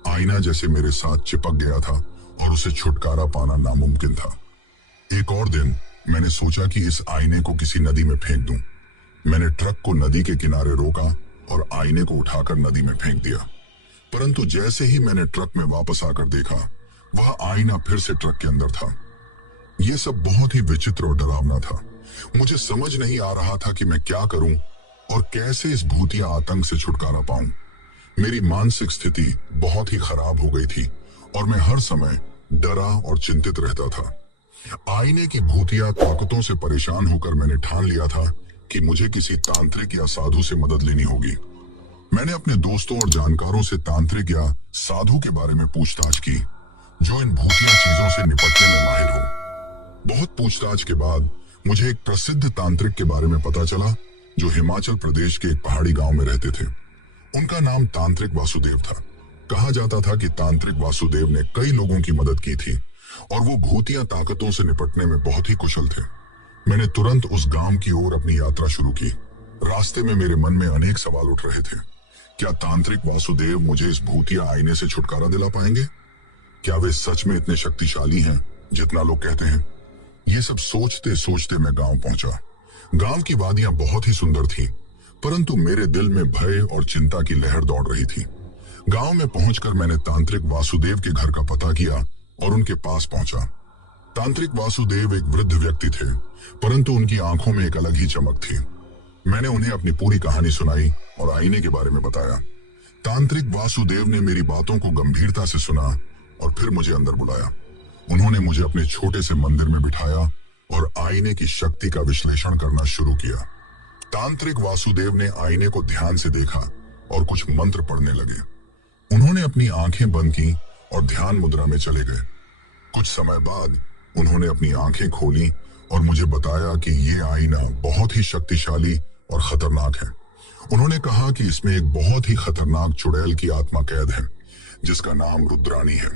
आईना जैसे मेरे साथ चिपक गया था और उसे छुटकारा पाना नामुमकिन था। एक और दिन मैंने सोचा कि इस आईने को किसी नदी में फेंक दूं। मैंने ट्रक को नदी के किनारे रोका और आईने को उठाकर नदी में फेंक दिया। परंतु जैसे ही मैंने ट्रक में वापस आकर देखा, वह आईना फिर से ट्रक के अंदर था। यह सब बहुत ही विचित्र और डरावना था। मुझे समझ नहीं आ रहा था कि मैं क्या करूं और कैसे इस भूतिया आतंक से छुटकारा पाऊं। मेरी मानसिक स्थिति बहुत ही खराब हो गई थी और मैं हर समय डरा और चिंतित रहता था। आईने की भूतिया ताकतों से परेशान होकर मैंने ठान लिया था कि मुझे किसी तांत्रिक या साधु से मदद लेनी होगी। मैंने अपने दोस्तों और जानकारों से तांत्रिक या साधु के बारे में पूछताछ की, जो इन भूतिया चीजों से निपटने में माहिर हो। बहुत पूछताछ के बाद मुझे एक प्रसिद्ध तांत्रिक के बारे में पता चला, जो हिमाचल प्रदेश के एक पहाड़ी गांव में रहते थे। उनका नाम तांत्रिक वासुदेव था। कहा जाता था कि तांत्रिक वासुदेव ने कई लोगों की मदद की थी और वो भूतिया ताकतों से निपटने में बहुत ही कुशल थे। मैंने तुरंत उस गांव की ओर अपनी यात्रा शुरू की। रास्ते में मेरे मन में अनेक सवाल उठ रहे थे। क्या तांत्रिक वासुदेव मुझे इस भूतिया आईने से छुटकारा दिला पाएंगे? क्या वे सच में इतने शक्तिशाली हैं जितना लोग कहते हैं? ये सब सोचते सोचते मैं गांव पहुंचा। गांव की वादियां बहुत ही सुंदर थी, परंतु मेरे दिल में भय और चिंता की लहर दौड़ रही थी। गांव में पहुंचकर मैंने तांत्रिक वासुदेव के घर का पता किया और उनके पास पहुंचा। तांत्रिक वासुदेव एक वृद्ध व्यक्ति थे, परंतु उनकी आंखों में एक अलग ही चमक थी। मैंने उन्हें अपनी पूरी कहानी सुनाई और आईने के बारे में बताया। तांत्रिक वासुदेव ने मेरी बातों को गंभीरता से सुना और फिर मुझे अंदर बुलाया। उन्होंने मुझे अपने छोटे से मंदिर में बिठाया और आईने की शक्ति का विश्लेषण करना शुरू किया। तांत्रिक वासुदेव ने आईने को ध्यान से देखा और कुछ मंत्र पढ़ने लगे। उन्होंने अपनी आंखें बंद की और ध्यान मुद्रा में चले गए। कुछ समय बाद उन्होंने अपनी आंखें खोली और मुझे बताया कि ये आईना बहुत ही शक्तिशाली और खतरनाक है। उन्होंने कहा कि इसमें एक बहुत ही खतरनाक चुड़ैल की आत्मा कैद है, जिसका नाम रुद्राणी है।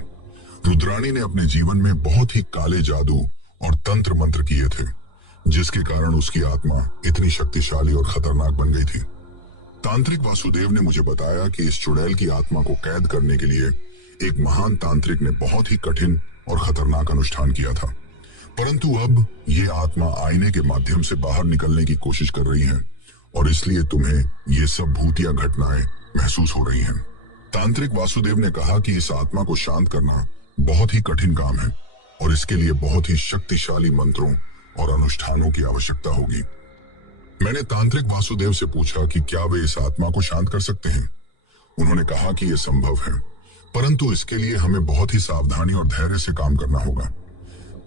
रुद्राणी ने अपने जीवन में बहुत ही काले जादू और तंत्र मंत्र किए थे, जिसके कारण उसकी आत्मा इतनी शक्तिशाली और खतरनाक बन गई थी। तांत्रिक वासुदेव ने मुझे बताया कि इस चुड़ैल की आत्मा को कैद करने के लिए एक महान तांत्रिक ने बहुत ही कठिन और खतरनाक अनुष्ठान किया था, परंतु अब ये आत्मा आईने के माध्यम से बाहर निकलने की कोशिश कर रही है और इसलिए तुम्हें ये सब भूतिया घटनाएं महसूस हो रही हैं। तांत्रिक वासुदेव ने कहा कि इस आत्मा को शांत करना बहुत ही कठिन काम है और इसके लिए बहुत ही शक्तिशाली मंत्रों और अनुष्ठानों की आवश्यकता होगी। मैंने तांत्रिक वासुदेव से पूछा कि क्या वे इस आत्मा को शांत कर सकते हैं। उन्होंने कहा कि यह संभव है, परंतु इसके लिए हमें बहुत ही सावधानी और धैर्य से काम करना होगा।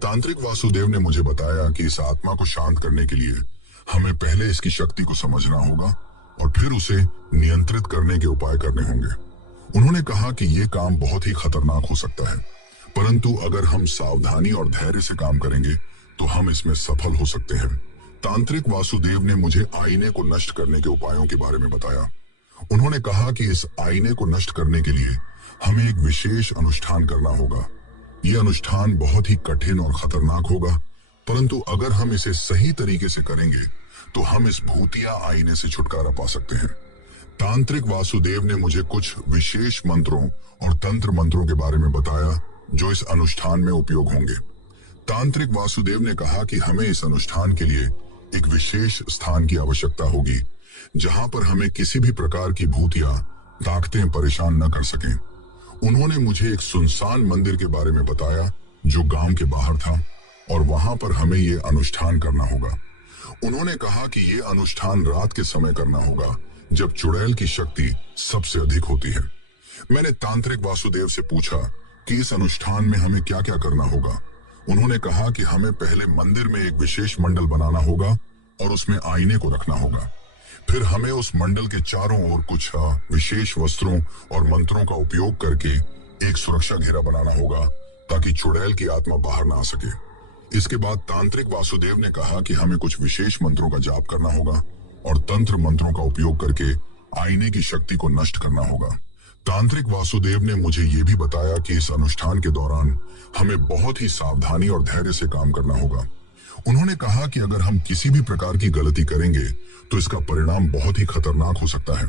तांत्रिक वासुदेव ने मुझे बताया कि इस आत्मा को शांत करने के लिए हमें पहले इसकी शक्ति को समझना होगा और फिर उसे नियंत्रित करने के उपाय करने होंगे। उन्होंने कहा कि यह काम बहुत ही खतरनाक हो सकता है, परंतु अगर हम सावधानी और धैर्य से काम करेंगे तो हम इसमें सफल हो सकते हैं। तांत्रिक वासुदेव ने मुझे आईने को नष्ट करने के उपायों के बारे में बताया। उन्होंने कहा कि इस आईने को नष्ट करने के लिए हमें एक विशेष अनुष्ठान करना होगा। यह अनुष्ठान बहुत ही कठिन और खतरनाक होगा, परंतु अगर हम इसे सही तरीके से करेंगे तो हम इस भूतिया आईने से छुटकारा पा सकते हैं। तांत्रिक वासुदेव ने मुझे कुछ विशेष मंत्रों और तंत्र मंत्रों के बारे में बताया, जो इस अनुष्ठान में उपयोग होंगे। तांत्रिक वासुदेव ने कहा कि हमें इस अनुष्ठान के लिए एक विशेष स्थान की आवश्यकता होगी, जहां पर हमें किसी भी प्रकार की भूतिया ताकतें परेशान न कर सकें। उन्होंने मुझे एक सुनसान मंदिर के बारे में बताया, जो गांव के बाहर था, और वहां पर हमें यह अनुष्ठान करना होगा। उन्होंने कहा कि यह अनुष्ठान रात के समय करना होगा, जब चुड़ैल की शक्ति सबसे अधिक होती है। मैंने तांत्रिक वासुदेव से पूछा कि इस अनुष्ठान में हमें क्या क्या करना होगा। उन्होंने कहा कि हमें पहले मंदिर में एक विशेष मंडल बनाना होगा और उसमें आईने को रखना होगा। फिर हमें उस मंडल के चारों ओर कुछ विशेष वस्त्रों और मंत्रों का उपयोग करके एक सुरक्षा घेरा बनाना होगा, ताकि चुड़ैल की आत्मा बाहर ना आ सके। इसके बाद तांत्रिक वासुदेव ने कहा कि हमें कुछ विशेष मंत्रों का जाप करना होगा और तंत्र मंत्रों का उपयोग करके आईने की शक्ति को नष्ट करना होगा। तांत्रिक वासुदेव ने मुझे ये भी बताया कि इस अनुष्ठान के दौरान हमें बहुत ही सावधानी और धैर्य से काम करना होगा। उन्होंने कहा कि अगर हम किसी भी प्रकार की गलती करेंगे तो इसका परिणाम बहुत ही खतरनाक हो सकता है।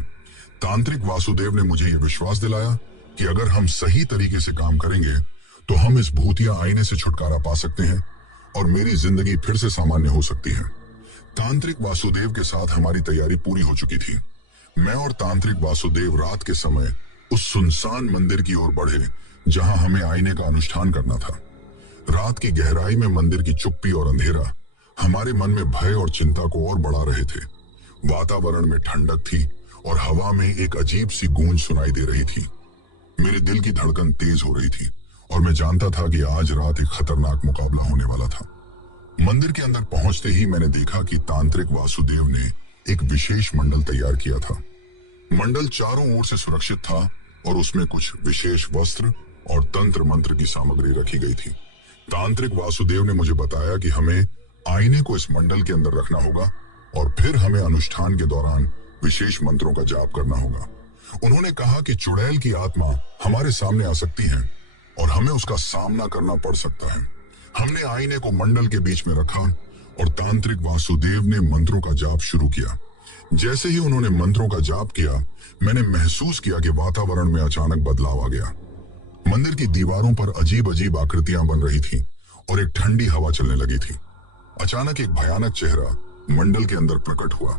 तांत्रिक वासुदेव ने मुझे यह विश्वास दिलाया कि अगर हम सही तरीके से काम करेंगे तो हम इस भूतिया आईने से छुटकारा पा सकते हैं और मेरी जिंदगी फिर से सामान्य हो सकती है। तांत्रिक वासुदेव के साथ हमारी तैयारी पूरी हो चुकी थी। मैं और तांत्रिक वासुदेव रात के समय उस सुनसान मंदिर की ओर बढ़े जहां हमें आईने का अनुष्ठान करना था। रात की गहराई में मंदिर की चुप्पी और अंधेरा हमारे मन में भय और चिंता को और बढ़ा रहे थे। वातावरण में ठंडक थी और हवा में एक अजीब सी गूंज सुनाई दे रही थी। मेरे दिल की धड़कन तेज हो रही थी और मैं जानता था कि आज रात एक खतरनाक मुकाबला होने वाला था। मंदिर के अंदर पहुंचते ही मैंने देखा कि तांत्रिक वासुदेव ने एक विशेष मंडल तैयार किया था। मंडल चारों ओर से सुरक्षित था और उसमें कुछ विशेष वस्त्र और तंत्र मंत्र की सामग्री रखी गई थी। तांत्रिक वासुदेव ने मुझे बताया कि हमें आईने को इस मंडल के अंदर रखना होगा और फिर हमें अनुष्ठान के दौरान विशेष मंत्रों का जाप करना होगा। उन्होंने कहा कि चुड़ैल की आत्मा हमारे सामने आ सकती है और हमें उसका सामना करना पड़ सकता है। हमने आईने को मंडल के बीच में रखा और तांत्रिक वासुदेव ने मंत्रों का जाप शुरू किया। जैसे ही उन्होंने मंत्रों का जाप किया, मैंने महसूस किया कि वातावरण में अचानक बदलाव आ गया। मंदिर की दीवारों पर अजीब अजीब आकृतियां बन रही थी और एक ठंडी हवा चलने लगी थी। अचानक एक भयानक चेहरा मंडल के अंदर प्रकट हुआ।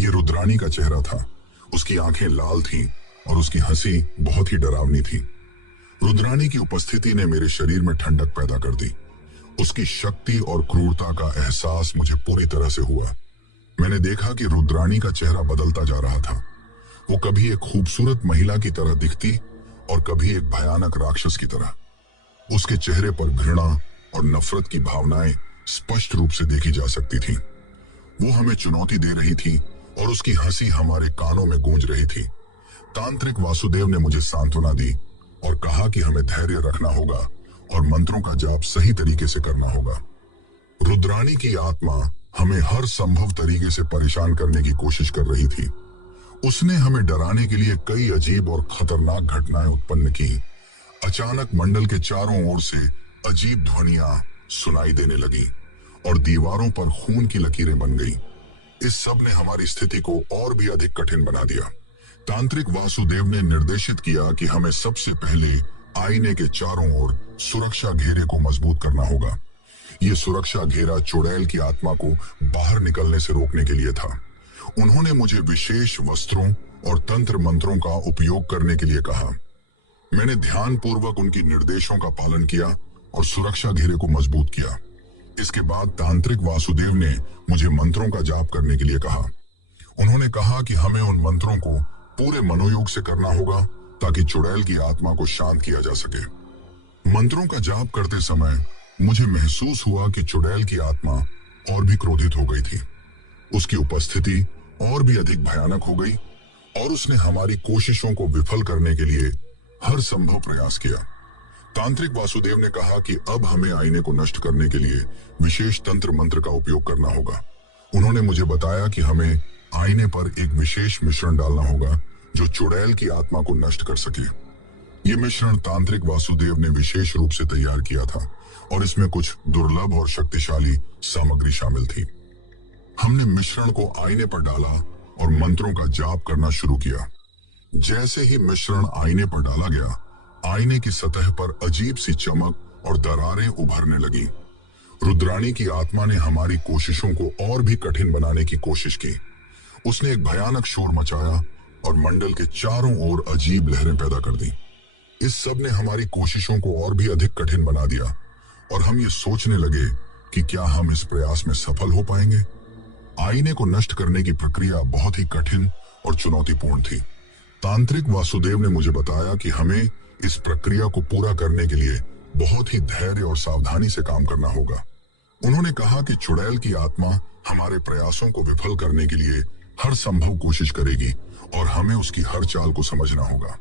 ये रुद्राणी का चेहरा था। उसकी आंखें लाल थीं और उसकी हंसी बहुत ही डरावनी थी। रुद्राणी की उपस्थिति ने मेरे शरीर में ठंडक पैदा कर दी। उसकी शक्ति और क्रूरता का एहसास मुझे पूरी तरह से हुआ। मैंने देखा कि रुद्राणी का चेहरा बदलता जा रहा था। वो कभी एक खूबसूरत महिला की तरह दिखती और कभी एक भयानक राक्षस की तरह। उसके चेहरे पर घृणा और नफरत की भावनाएं स्पष्ट रूप से देखी जा सकती थी। वो हमें चुनौती दे रही थी और उसकी हंसी हमारे कानों में गूंज रही थी। तांत्रिक वासुदेव ने मुझे सांत्वना दी और कहा कि हमें धैर्य रखना होगा और मंत्रों का जाप सही तरीके से करना होगा। रुद्राणी की आत्मा हमें हर संभव तरीके से परेशान करने की कोशिश कर रही थी। उसने हमें डराने के लिए कई अजीब और खतरनाक घटनाएं उत्पन्न की। अचानक मंडल के चारों ओर से अजीब ध्वनियां सुनाई देने लगी और दीवारों पर खून की लकीरें बन गई। इस सब ने हमारी स्थिति को और भी अधिक कठिन बना दिया। तांत्रिक वासुदेव ने निर्देशित किया कि हमें सबसे पहले आईने के चारों ओर सुरक्षा घेरे को मजबूत करना होगा। यह सुरक्षा घेरा चुड़ैल की आत्मा को बाहर निकलने से रोकने के लिए था। उन्होंने मुझे विशेष वस्त्रों और तंत्र मंत्रों का उपयोग करने के लिए कहा। मैंने ध्यानपूर्वक उनकी निर्देशों का पालन किया और सुरक्षा घेरे को मजबूत किया। इसके बाद तांत्रिक वासुदेव ने मुझे मंत्रों का जाप करने के लिए कहा। उन्होंने कहा कि हमें उन मंत्रों को पूरे मनोयोग से करना होगा ताकि चुड़ैल की आत्मा को शांत किया जा सके। मंत्रों का जाप करते समय मुझे महसूस हुआ कि चुड़ैल की आत्मा और भी क्रोधित हो गई थी। उसकी उपस्थिति और भी अधिक भयानक हो गई और उसने हमारी कोशिशों को विफल करने के लिए हर संभव प्रयास किया। तांत्रिक वासुदेव ने कहा कि अब हमें आईने को नष्ट करने के लिए विशेष तंत्र मंत्र का उपयोग करना होगा। उन्होंने मुझे बताया कि हमें आईने पर एक विशेष मिश्रण डालना होगा जो चुड़ैल की आत्मा को नष्ट कर सके। ये मिश्रण तांत्रिक वासुदेव ने विशेष रूप से तैयार किया था और इसमें कुछ दुर्लभ और शक्तिशाली सामग्री शामिल थी। हमने मिश्रण को आईने पर डाला और मंत्रों का जाप करना शुरू किया। जैसे ही मिश्रण आईने पर डाला गया, आईने की सतह पर अजीब सी चमक और दरारें उभरने लगी। रुद्राणी की आत्मा ने हमारी कोशिशों को और भी कठिन बनाने की कोशिश की। उसने एक भयानक शोर मचाया और मंडल के चारों ओर अजीब लहरें पैदा कर दी। इस सब ने हमारी कोशिशों को और भी अधिक कठिन बना दिया और हम ये सोचने लगे कि क्या हम इस प्रयास में सफल हो पाएंगे। आईने को नष्ट करने की प्रक्रिया बहुत ही कठिन और चुनौतीपूर्ण थी। तांत्रिक वासुदेव ने मुझे बताया कि हमें इस प्रक्रिया को पूरा करने के लिए बहुत ही धैर्य और सावधानी से काम करना होगा। उन्होंने कहा कि चुड़ैल की आत्मा हमारे प्रयासों को विफल करने के लिए हर संभव कोशिश करेगी और हमें उसकी हर चाल को समझना होगा।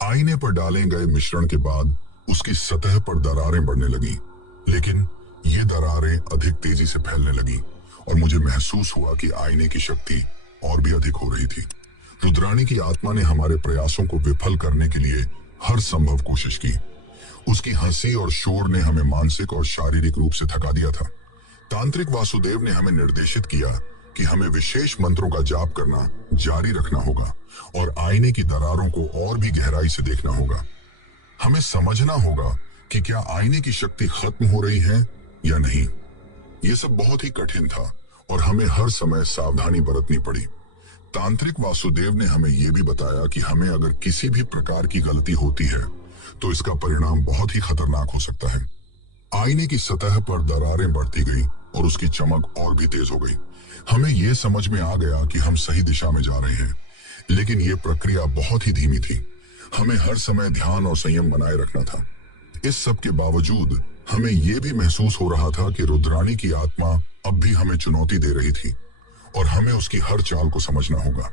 आईने पर डाले गए मिश्रण के बाद उसकी सतह पर दरारें बढ़ने लगी, लेकिन ये दरारें अधिक तेजी से फैलने लगी और मुझे महसूस हुआ कि आईने की शक्ति और भी अधिक हो रही थी। रुद्राणी की आत्मा ने हमारे प्रयासों को विफल करने के लिए हर संभव कोशिश की। उसकी हंसी और शोर ने हमें मानसिक और शारीरिक रूप से थका दिया था। तांत्रिक वासुदेव ने हमें निर्देशित किया कि हमें विशेष मंत्रों का जाप करना जारी रखना होगा और आईने की दरारों को और भी गहराई से देखना होगा। हमें समझना होगा कि क्या आईने की शक्ति खत्म हो रही है या नहीं। ये सब बहुत ही कठिन था और हमें हर समय सावधानी बरतनी पड़ी। तांत्रिक वासुदेव ने हमें यह भी बताया कि हमें अगर किसी भी प्रकार की गलती होती है तो इसका परिणाम बहुत ही खतरनाक हो सकता है। आईने की सतह पर दरारें बढ़ती गई और उसकी चमक और भी तेज हो गई। हमें यह समझ में आ गया कि हम सही दिशा में जा रहे हैं, लेकिन यह प्रक्रिया बहुत ही धीमी थी। हमें हर समय ध्यान और संयम बनाए रखना था। इस सब के बावजूद हमें यह भी महसूस हो रहा था कि रुद्राणी की आत्मा अब भी हमें चुनौती दे रही थी और हमें उसकी हर चाल को समझना होगा।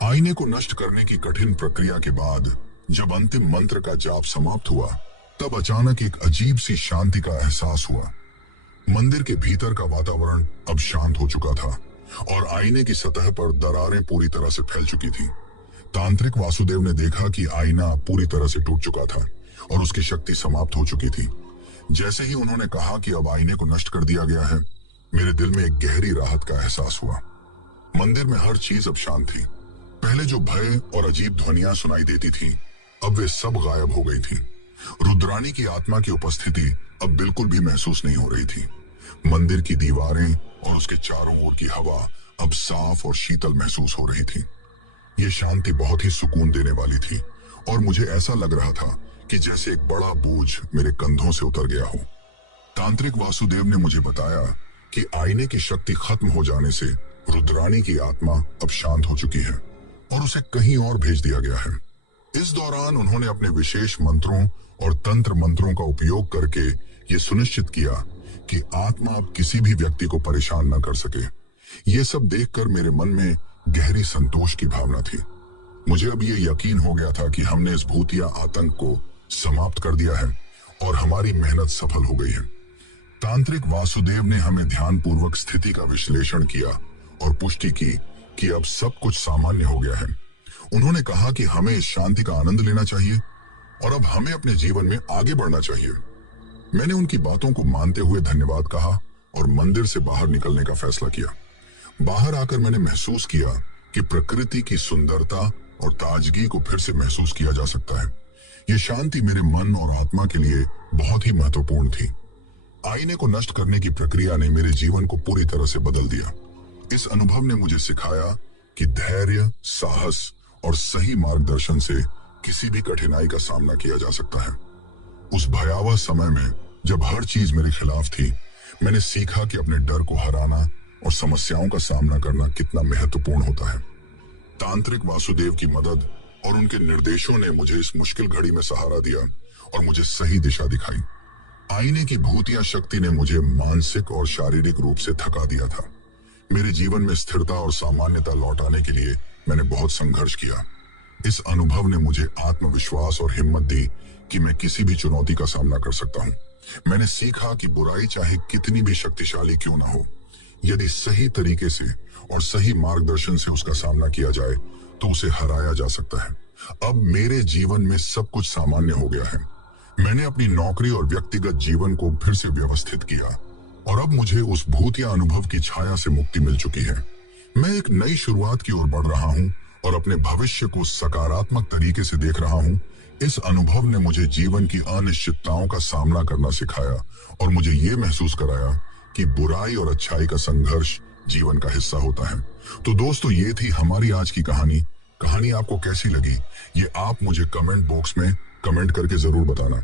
आईने को नष्ट करने की कठिन प्रक्रिया के बाद जब अंतिम मंत्र का जाप समाप्त हुआ, तब अचानक एक अजीब सी शांति का एहसास हुआ। मंदिर के भीतर का वातावरण अब शांत हो चुका था और आईने की सतह पर दरारें पूरी तरह से फैल चुकी थी। तांत्रिक वासुदेव ने देखा कि आईना पूरी तरह से टूट चुका था और उसकी शक्ति समाप्त हो चुकी थी। जैसे ही उन्होंने कहा कि अब आईने को नष्ट कर दिया गया है, मेरे दिल में एक गहरी राहत का एहसास हुआ। मंदिर में हर चीज अब शांत थी। पहले जो भय और अजीब ध्वनियां सुनाई देती थी, अब वे सब गायब हो गई थी। रुद्राणी की आत्मा की उपस्थिति अब बिल्कुल भी महसूस नहीं हो रही थी। मंदिर की दीवारें और उसके चारों ओर की हवा अब साफ और शीतल महसूस हो रही थी। ये शांति बहुत ही सुकून देने वाली थी और मुझे ऐसा लग रहा था कि जैसे एक बड़ा बोझ मेरे कंधों से उतर गया हो। तांत्रिक वासुदेव ने मुझे बताया कि आईने की शक्ति खत्म हो जाने से रुद्राणी की आत्मा अब शांत हो चुकी है और उसे कहीं और भेज दिया गया है। इस दौरान उन्होंने अपने विशेष मंत्रों और तंत्र मंत्रों का उपयोग करके ये सुनिश्चित किया कि आत्मा अब किसी भी व्यक्ति को परेशान न कर सके। ये सब देखकर मेरे मन में गहरी संतोष की भावना थी। मुझे अब ये यकीन हो गया था कि हमने इस भूतिया आतंक को समाप्त कर दिया है और हमारी मेहनत सफल हो गई है। तांत्रिक वासुदेव ने हमें ध्यानपूर्वक स्थिति का विश्लेषण किया और पुष्टि की कि अब सब कुछ सामान्य हो गया है। उन्होंने कहा कि हमें इस शांति का आनंद लेना चाहिए और अब हमें अपने जीवन में आगे बढ़ना चाहिए। मैंने उनकी बातों को मानते हुए धन्यवाद कहा और मंदिर से बाहर निकलने का फैसला किया। बाहर आकर मैंने महसूस किया कि प्रकृति की सुंदरता और ताजगी को फिर से महसूस किया जा सकता है। ये शांति मेरे मन और आत्मा के लिए बहुत ही महत्वपूर्ण थी। आईने को नष्ट करने की प्रक्रिया ने मेरे जीवन को पूरी तरह से बदल दिया। इस अनुभव ने मुझे सिखाया कि धैर्य, साहस और सही मार्गदर्शन से किसी भी कठिनाई का सामना किया जा सकता है। उस भयावह समय में जब हर चीज मेरे खिलाफ थी, मैंने सीखा कि अपने डर को हराना और समस्याओं का सामना करना कितना महत्वपूर्ण होता है। तांत्रिक वासुदेव की मदद और उनके निर्देशों ने मुझे इस मुश्किल घड़ी में सहारा दिया और मुझे सही दिशा दिखाई। आईने की भूतिया शक्ति ने मुझे मानसिक और शारीरिक रूप से थका दिया था। मेरे जीवन में स्थिरता और सामान्यता लौटाने के लिए मैंने बहुत संघर्ष किया। इस अनुभव ने मुझे आत्मविश्वास और हिम्मत दी कि मैं किसी भी चुनौती का सामना कर सकता हूँ। मैंने सीखा कि बुराई चाहे कितनी भी शक्तिशाली क्यों ना हो, यदि सही तरीके से और सही मार्गदर्शन से उसका सामना किया जाए तो उसे हराया जा सकता है। अब मेरे जीवन में सब कुछ सामान्य हो गया है। मैंने अपनी नौकरी और व्यक्तिगत जीवन को फिर से व्यवस्थित किया और अब मुझे उस भूतिया अनुभव की छाया से मुक्ति मिल चुकी है। मैं एक नई शुरुआत की ओर बढ़ रहा हूँ और अपने भविष्य को सकारात्मक तरीके से देख रहा हूँ। इस अनुभव ने मुझे जीवन की अनिश्चितताओं का सामना करना सिखाया और मुझे ये महसूस कराया कि बुराई और अच्छाई का संघर्ष जीवन का हिस्सा होता है। तो दोस्तों, ये थी हमारी आज की कहानी। कहानी आपको कैसी लगी ये आप मुझे कमेंट बॉक्स में कमेंट करके जरूर बताना।